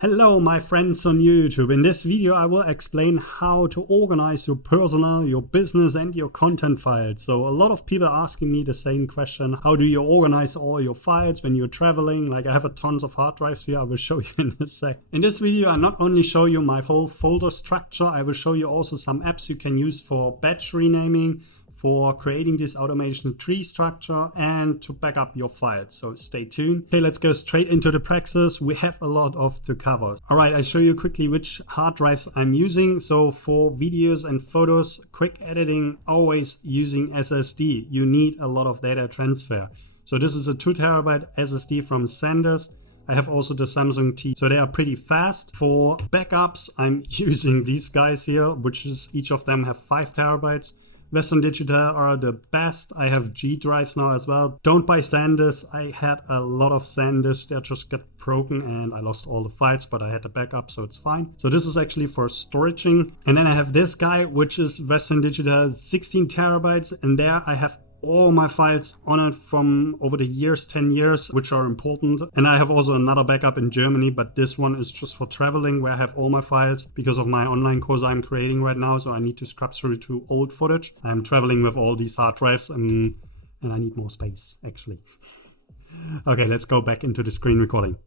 Hello my friends on YouTube. In this video I will explain how to organize your personal, your business and your content files. So a lot of people are asking me the same question. How do you organize all your files when you're traveling? Like I have a tons of hard drives here. I will show you in a sec. In this video I not only show you my whole folder structure, I will show you also some apps you can use for batch renaming, for creating this automation tree structure and to back up your files. So stay tuned. Okay, let's go straight into the praxis. We have a lot to cover. All right, I'll show you quickly which hard drives I'm using. So for videos and photos, quick editing, always using SSD. You need a lot of data transfer. So this is a 2 terabyte SSD from SanDisk. I have also the Samsung T, so they are pretty fast. For backups, I'm using these guys here, which is each of them have 5 terabytes. Western Digital are the best. I have G drives now as well. Don't buy SanDisk. I had a lot of SanDisk. They just got broken and I lost all the files, but I had a backup, so it's fine. So this is actually for storaging. And then I have this guy, which is Western Digital 16 terabytes. And there I have all my files on it from over the years, 10 years, which are important. And I have also another backup in Germany, but this one is just for traveling, where I have all my files because of my online course I'm creating right now. So I need to scrub through to old footage. I'm traveling with all these hard drives and I need more space actually. Okay, let's go back into the screen recording.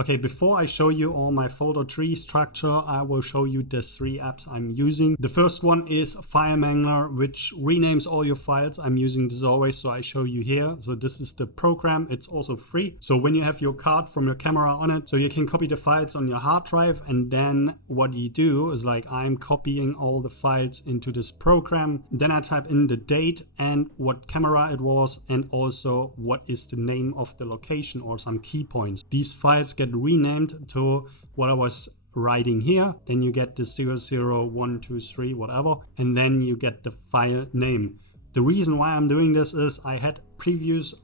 Okay, before I show you all my folder tree structure, I will show you the 3 apps I'm using. The first one is Mangler, which renames all your files. I'm using this always, so I show you here. So this is the program. It's also free. So when you have your card from your camera on it, so you can copy the files on your hard drive. And then what you do is like I'm copying all the files into this program. Then I type in the date and what camera it was, and also what is the name of the location or some key points. These files get renamed to what I was writing here. Then you get the 00123 whatever, and then you get the file name. The reason why I'm doing this is I had previews,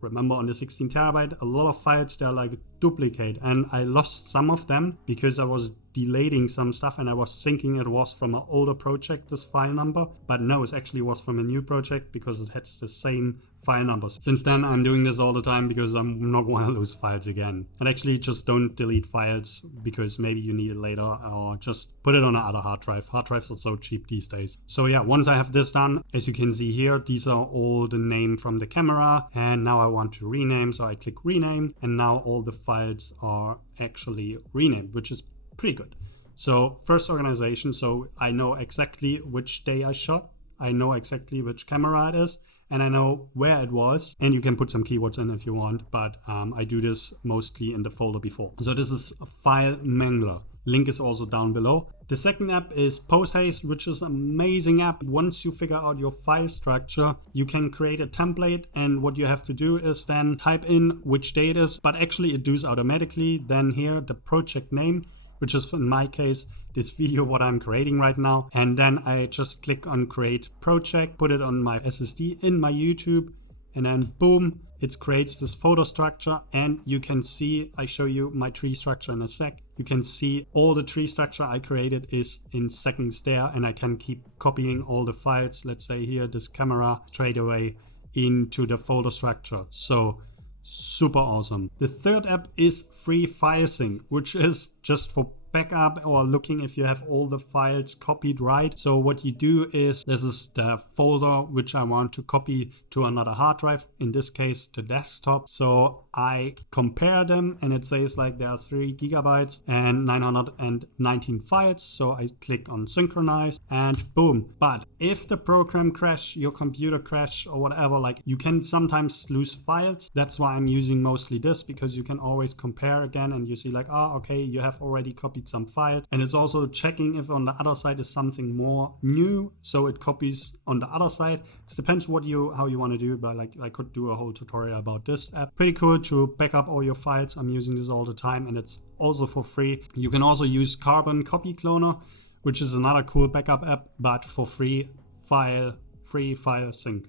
remember on the 16 terabyte, a lot of files they're like duplicate, and I lost some of them because I was deleting some stuff and I was thinking it was from an older project, this file number, but no, it actually was from a new project because it has the same file numbers. Since then I'm doing this all the time because I'm not want to lose files again. And actually just don't delete files because maybe you need it later, or just put it on another hard drive. Hard drives are so cheap these days. So yeah, once I have this done, as you can see here, these are all the name from the camera, and now I want to rename, so I click rename, and now all the files are actually renamed, which is pretty good. So first organization, so I know exactly which day I shot, I know exactly which camera it is, and I know where it was, and you can put some keywords in if you want, but I do this mostly in the folder before. So this is Mangler. Link is also down below. The second app is Haste, which is an amazing app. Once you figure out your file structure, you can create a template, and what you have to do is then type in which day it is, but actually it does automatically. Then here the project name, which is in my case this video what I'm creating right now, and then I just click on create project, put it on my SSD in my YouTube, and then boom, it creates this folder structure. And you can see, I show you my tree structure in a sec, you can see all the tree structure I created is in seconds there, and I can keep copying all the files, let's say here this camera, straight away into the folder structure. So super awesome. The third app is FreeFileSync, which is just for backup or looking if you have all the files copied right. So what you do is, this is the folder which I want to copy to another hard drive, in this case the desktop. So I compare them and it says like there are 3 gigabytes and 919 files. So I click on synchronize and boom. But if the program crash, your computer crash or whatever, like you can sometimes lose files. That's why I'm using mostly this, because you can always compare again and you see like, oh, okay, you have already copied some files. And it's also checking if on the other side is something more new, so it copies on the other side. It depends how you want to do it, but like I could do a whole tutorial about this app. Pretty cool to back up all your files. I'm using this all the time, and it's also for free. You can also use Carbon Copy Cloner, which is another cool backup app, but for free. FreeFileSync.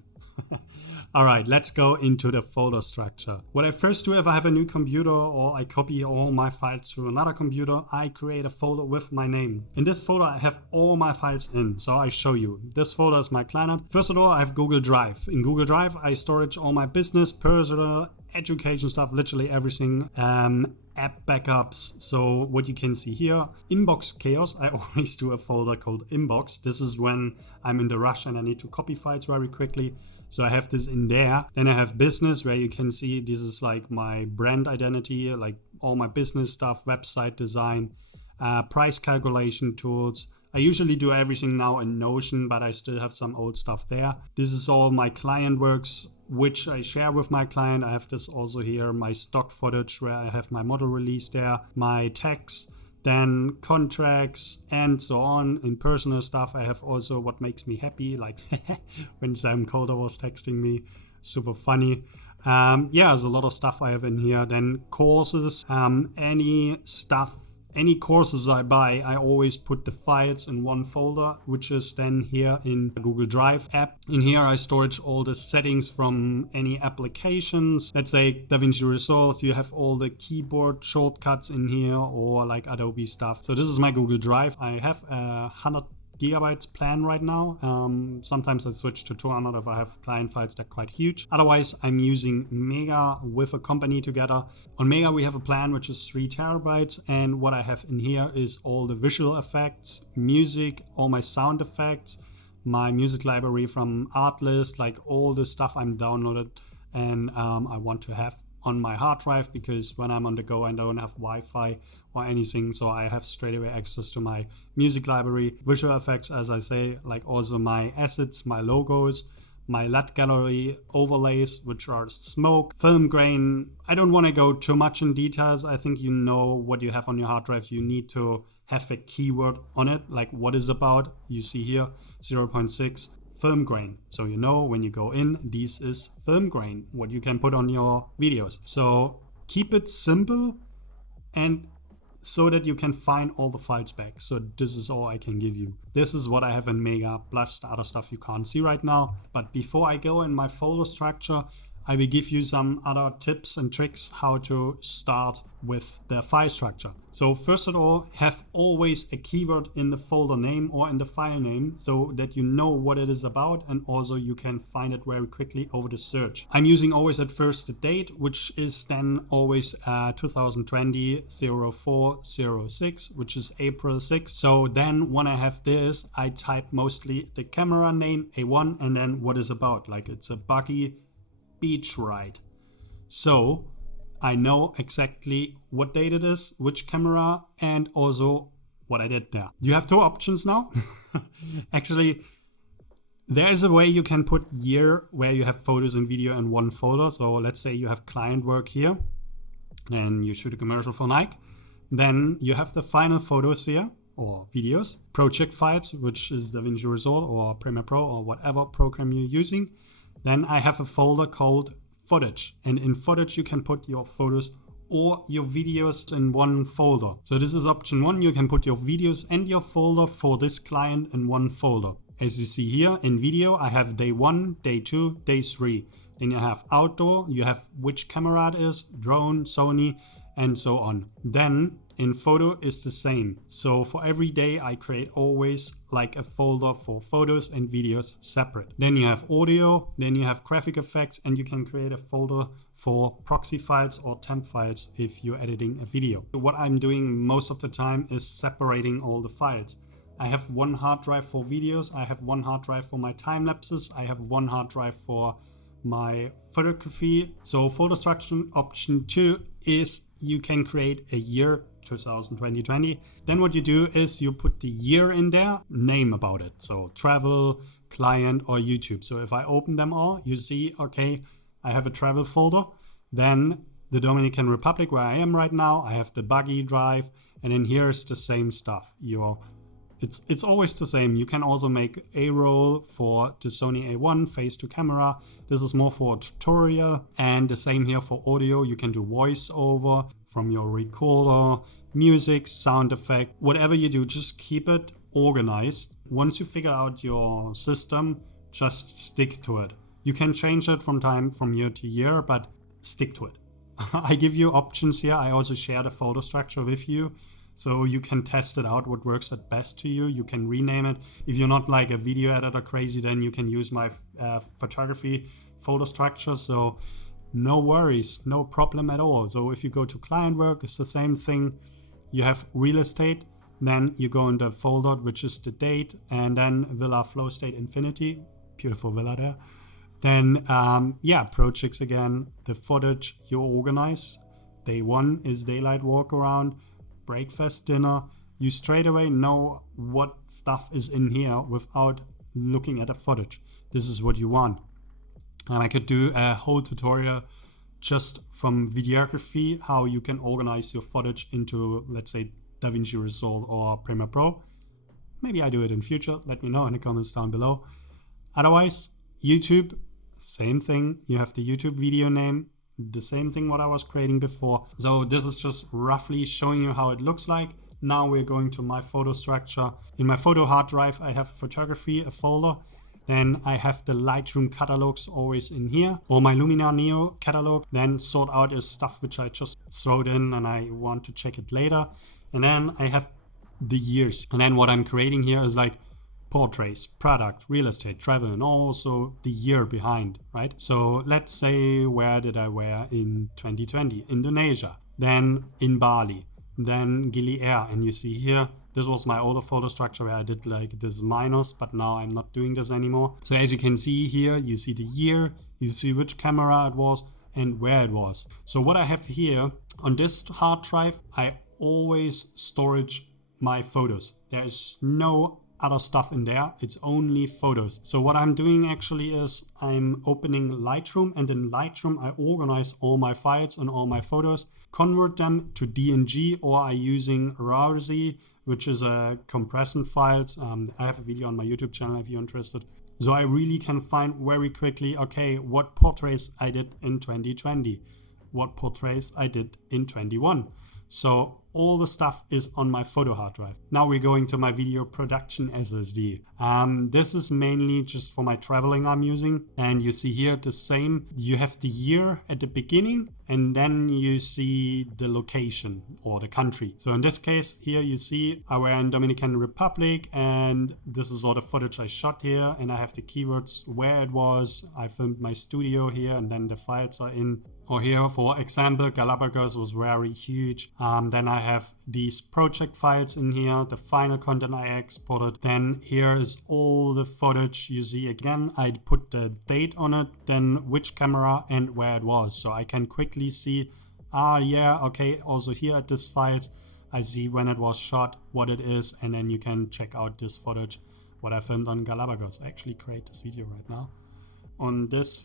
All right, let's go into the folder structure. What I first do if I have a new computer or I copy all my files to another computer, I create a folder with my name. In this folder, I have all my files in. So I show you. This folder is my Kleinert. First of all, I have GoogleDrive. In GoogleDrive, I storage all my business, personal, education stuff, literally everything. app backups. So what you can see here, inbox chaos. I always do a folder called inbox. This is when I'm in the rush and I need to copy files very quickly. So I have this in there. Then I have business, where you can see this is like my brand identity, like all my business stuff, website design, price calculation tools. I usually do everything now in Notion, but I still have some old stuff there. This is all my client works, which I share with my client. I have this also here, my stock footage, where I have my model release there, my tags, then contracts, and so on. In personal stuff, I have also what makes me happy, like when Sam Calder was texting me, super funny. Yeah, there's a lot of stuff I have in here. Then courses, any courses I buy, I always put the files in one folder, which is then here in the Google Drive app. In here, I store all the settings from any applications. Let's say DaVinci Resolve, you have all the keyboard shortcuts in here, or like Adobe stuff. So this is my Google Drive. I have a 100 gigabytes plan right now. Sometimes I switch to 200 if I have client files that are quite huge. Otherwise, I'm using Mega with a company together. On Mega, we have a plan which is 3 terabytes, and what I have in here is all the visual effects, music, all my sound effects, my music library from ARTLIST, like all the stuff I'm downloaded and I want to have on my hard drive, because when I'm on the go, I don't have Wi-Fi or anything, so I have straight away access to my music library, visual effects, as I say, like also my assets, my logos, my LUT gallery overlays, which are smoke, film grain. I don't want to go too much in details. I think you know what you have on your hard drive. You need to have a keyword on it, like what is about. You see here 0.6 film grain, so you know when you go in, this is film grain, what you can put on your videos. So keep it simple, and so that you can find all the files back. So this is all I can give you. This is what I have in Mega, plus the other stuff you can't see right now. But before I go in my folder structure, I will give you some other tips and tricks how to start with the file structure. So first of all, have always a keyword in the folder name or in the file name, so that you know what it is about, and also you can find it very quickly over the search. I'm using always at first the date, which is then always 2020-04-06, which is April 6th. So then when I have this, I type mostly the camera name A1 and then what is about, like it's a buggy beach ride. So I know exactly what date it is, which camera, and also what I did there. You have 2 options now. Actually, there is a way you can put year where you have photos and video in one folder. So let's say you have client work here and you shoot a commercial for Nike. Then you have the final photos here, or videos, project files, which is DaVinci Resolve or Premiere Pro or whatever program you're using. Then I have a folder called footage, and in footage you can put your photos or your videos in one folder. So this is option 1. You can put your videos and your folder for this client in one folder. As you see here in video, I have day 1, day 2, day 3. Then you have outdoor, you have which camera it is, drone, Sony, and so on. Then in photo is the same. So for every day I create always like a folder for photos and videos separate. Then you have audio, then you have graphic effects, and you can create a folder for proxy files or temp files if you're editing a video. What I'm doing most of the time is separating all the files. I have one hard drive for videos, I have one hard drive for my time lapses, I have one hard drive for my photography. So folder structure option 2 is you can create a year, 2020. Then what you do is you put the year in there, name about it. So travel, client, or YouTube. So if I open them all, you see, okay, I have a travel folder. Then the Dominican Republic, where I am right now, I have the buggy drive, and then here is the same stuff. It's always the same. You can also make a roll for the Sony A1 face to camera. This is more for a tutorial, and the same here for audio. You can do voiceover from your recorder, music, sound effect, whatever you do, just keep it organized. Once you figure out your system, just stick to it. You can change it from year to year, but stick to it. I give you options here. I also share the folder structure with you, so you can test it out, what works at best to you. You can rename it. If you're not like a video editor crazy, then you can use my photography folder structure. So no worries, no problem at all. So if you go to client work, it's the same thing. You have real estate, then you go in the folder, which is the date, and then villa flow state infinity, beautiful villa there. Then projects again, the footage you organize. Day 1 is daylight walk around, breakfast, dinner. You straight away know what stuff is in here without looking at the footage. This is what you want. And I could do a whole tutorial just from videography, how you can organize your footage into, let's say, DaVinci Resolve or Premiere Pro. Maybe I do it in future. Let me know in the comments down below. Otherwise, YouTube, same thing. You have the YouTube video name, the same thing what I was creating before. So this is just roughly showing you how it looks like. Now we're going to my photo structure. In my photo hard drive, I have photography, a folder. Then I have the Lightroom catalogs always in here, or my Luminar Neo catalog. Then sort out is stuff which I just throwed in and I want to check it later. And then I have the years. And then what I'm creating here is like portraits, product, real estate, travel, and also the year behind, right? So let's say, where did I wear in 2020? Indonesia, then in Bali, then Gili Air. And you see here, this was my older photo structure where I did like this minus, but now I'm not doing this anymore. So as you can see here, you see the year, you see which camera it was and where it was. So what I have here on this hard drive, I always storage my photos. There is no other stuff in there, it's only photos. So what I'm doing actually is I'm opening Lightroom, and in Lightroom I organize all my files and all my photos, convert them to DNG, or I'm using RAWZ, which is a compression files. I have a video on my YouTube channel if you're interested. So I really can find very quickly, okay, what portraits I did in 2020, what portraits I did in 21. So all the stuff is on my photo hard drive. Now we're going to my video production SSD. This is mainly just for my traveling I'm using. And you see here the same. You have the year at the beginning, and then you see the location or the country. So in this case here you see I were in Dominican Republic, and this is all the footage I shot here, and I have the keywords where it was. I filmed my studio here, and then the files are in. Or here, for example, Galapagos was very huge. Then I have these project files in here, the final content I exported. Then here is all the footage you see again. I put the date on it, then which camera and where it was. So I can quickly see, okay, also here at this files, I see when it was shot, what it is, and then you can check out this footage, what I filmed on Galapagos. I actually create this video right now. On this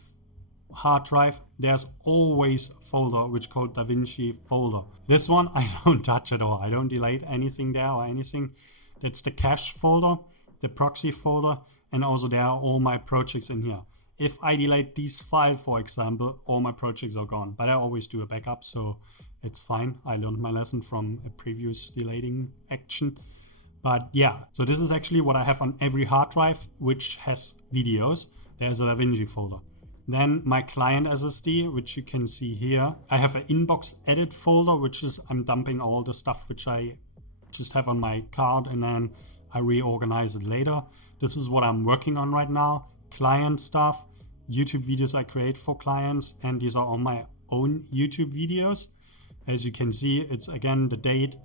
hard drive, there's always a folder which called DaVinci folder. This one I don't touch at all. I don't delete anything there or anything. It's the cache folder, the proxy folder, and also there are all my projects in here. If I delete these files, for example, all my projects are gone, but I always do a backup, so it's fine. I learned my lesson from a previous deleting action. But yeah, so this is actually what I have on every hard drive which has videos. There's a DaVinci folder. Then my client SSD, which you can see here. I have an inbox edit folder, which is I'm dumping all the stuff which I just have on my card, and then I reorganize it later. This is what I'm working on right now. Client stuff, YouTube videos I create for clients, and these are all my own YouTube videos. As you can see, it's again the date,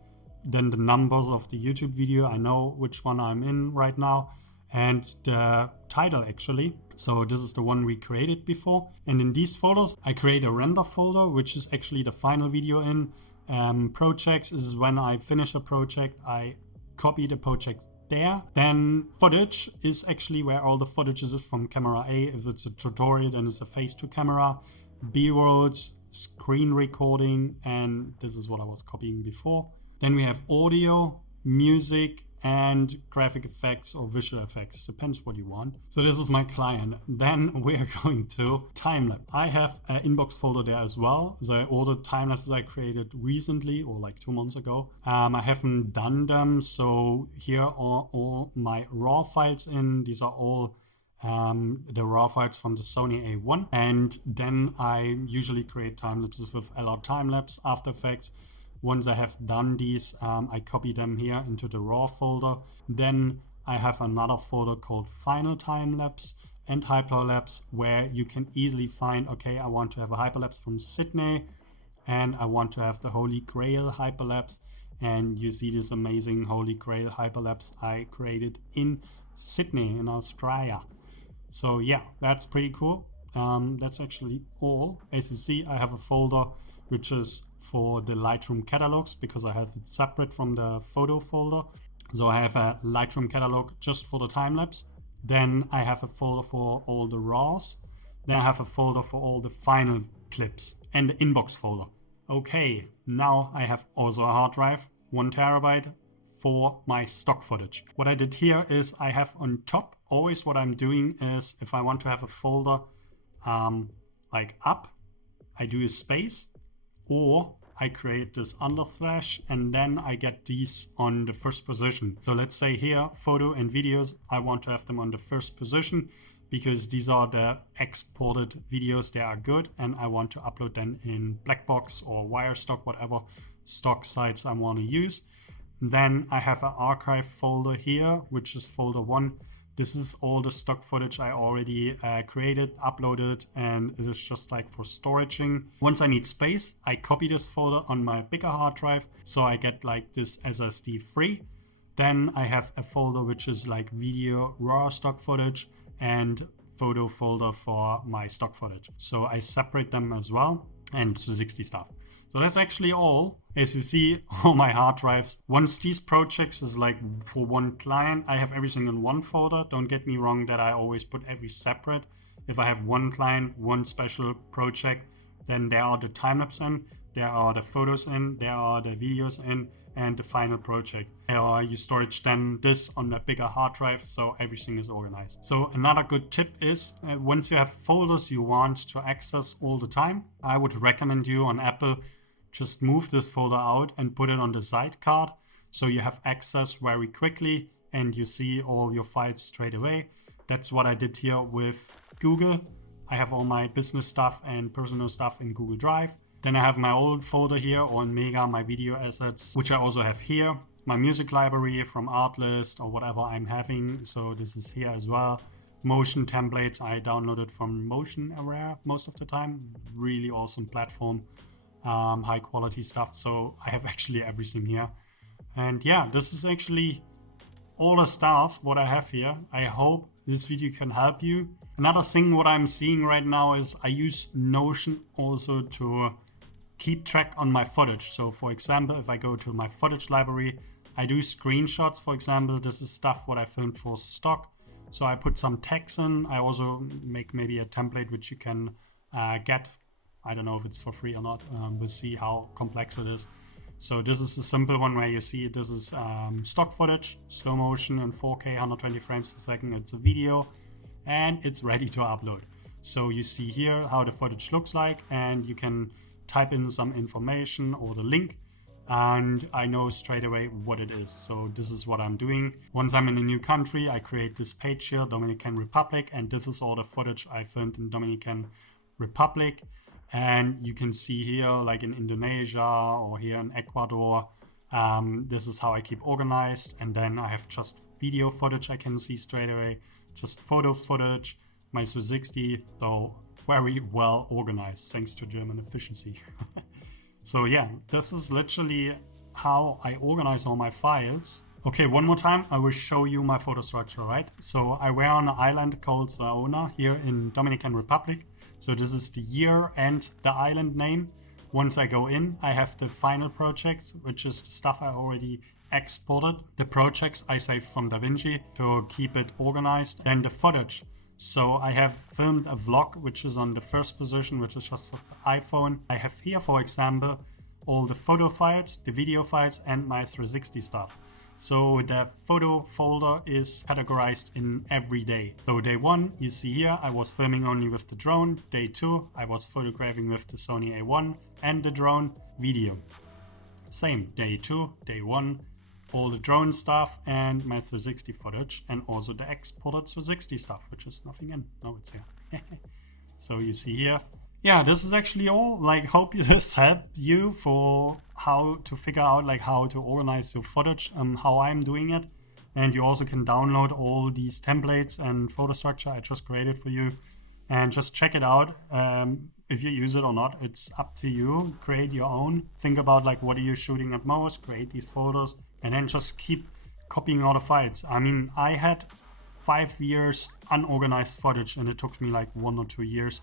then the numbers of the YouTube video. I know which one I'm in right now, and the title actually. So this is the one we created before. And in these folders, I create a render folder, which is actually the final video in. Projects is when I finish a project, I copy the project there. Then footage is actually where all the footage is from camera A. If it's a tutorial, then it's a phase 2 camera. B-rolls, screen recording, and this is what I was copying before. Then we have audio, music, and graphic effects or visual effects, depends what you want. So this is my client. Then we're going to Timelapse. I have an inbox folder there as well. So all the timelapses I created recently, or like 2 months ago. I haven't done them, so here are all my raw files in. These are all the raw files from the Sony A1. And then I usually create timelapses with LR Timelapse, After Effects. Once I have done these, I copy them here into the raw folder. Then I have another folder called Final Timelapse, and Hyperlapse, where you can easily find, okay, I want to have a hyperlapse from Sydney, and I want to have the Holy Grail hyperlapse. And you see this amazing Holy Grail hyperlapse I created in Sydney in Australia. So yeah, that's pretty cool. That's actually all. As you see, I have a folder which is for the Lightroom catalogs, because I have it separate from the photo folder. So I have a Lightroom catalog just for the time-lapse. Then I have a folder for all the RAWs. Then I have a folder for all the final clips and the inbox folder. Okay, now I have also a hard drive, 1 terabyte for my stock footage. What I did here is I have on top, always what I'm doing is if I want to have a folder like up, I do a space, or I create this under slash and then I get these on the first position. So let's say here, photo and videos, I want to have them on the first position because these are the exported videos, they are good, and I want to upload them in Blackbox or Wirestock, whatever stock sites I want to use. Then I have an archive folder here, which is folder 1. This is all the stock footage I already created, uploaded, and it is just like for storaging. Once I need space, I copy this folder on my bigger hard drive, so I get like this SSD free. Then I have a folder which is like video raw stock footage and photo folder for my stock footage. So I separate them as well, and 360 stuff. So that's actually all. As you see, all my hard drives, once these projects is like for one client, I have everything in one folder. Don't get me wrong that I always put every separate. If I have one client, one special project, then there are the time-lapse in, there are the photos in, there are the videos in, and the final project. You storage then this on a bigger hard drive, so everything is organized. So another good tip is once you have folders you want to access all the time, I would recommend you on Apple just move this folder out and put it on the side card, so you have access very quickly and you see all your files straight away. That's what I did here with Google. I have all my business stuff and personal stuff in Google Drive. Then I have my old folder here on Mega, my video assets, which I also have here. My music library from ARTLIST or whatever I'm having. So this is here as well. Motion templates I downloaded from Motion Aware most of the time. Really awesome platform. High quality stuff. So I have actually everything here. And yeah, this is actually all the stuff what I have here. I hope this video can help you. Another thing what I'm seeing right now is I use Notion also to keep track on my footage. So for example, if I go to my footage library, I do screenshots. For example, this is stuff what I filmed for stock. So I put some text in. I also make maybe a template which you can get. I don't know if it's for free or not. We'll see how complex it is. So this is a simple one where you see this is stock footage, slow motion in 4K, 120 frames per second. It's a video and it's ready to upload. So you see here how the footage looks like, and you can type in some information or the link, and I know straight away what it is. So this is what I'm doing. Once I'm in a new country, I create this page here, Dominican Republic, and this is all the footage I filmed in Dominican Republic. And you can see here, like in Indonesia or here in Ecuador, this is how I keep organized. And then I have just video footage I can see straight away, just photo footage, my 360. So very well organized thanks to German efficiency. So yeah, this is literally how I organize all my files. Okay, one more time, I will show you my photo structure, right? So I were on an island called Saona here in Dominican Republic. So this is the year and the island name. Once I go in, I have the final projects, which is the stuff I already exported. The projects I saved from DaVinci to keep it organized. Then the footage. So I have filmed a vlog, which is on the first position, which is just with the iPhone. I have here, for example, all the photo files, the video files, and my 360 stuff. So the photo folder is categorized in every day. So day 1, you see here, I was filming only with the drone. Day 2, I was photographing with the Sony A1 and the drone video. Same, day 2, day 1, all the drone stuff and my 360 footage, and also the exported 360 stuff, which is nothing in. No, it's here. So you see here. Yeah, this is actually all. Like, hope this helped you for how to figure out like how to organize your footage, how I'm doing it. And you also can download all these templates and photo structure I just created for you and just check it out. If you use it or not, it's up to you. Create your own. Think about like, what are you shooting at most? Create these photos and then just keep copying all the files. I mean, I had 5 years unorganized footage and it took me like 1 or 2 years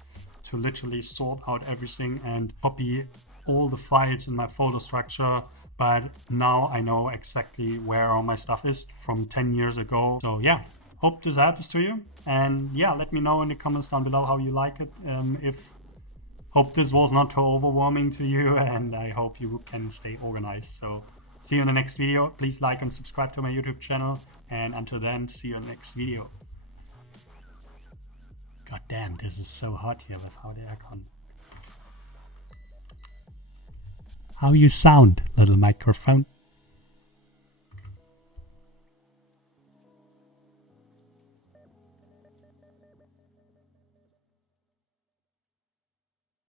to literally sort out everything and copy all the files in my photo structure. But now I know exactly where all my stuff is from 10 years ago. So yeah, hope this helps to you. And yeah, let me know in the comments down below how you like it. Hope this was not too overwhelming to you, and I hope you can stay organized. So see you in the next video. Please like and subscribe to my YouTube channel. And until then, see you in the next video. God damn, this is so hot here without the aircon. How you sound, little microphone.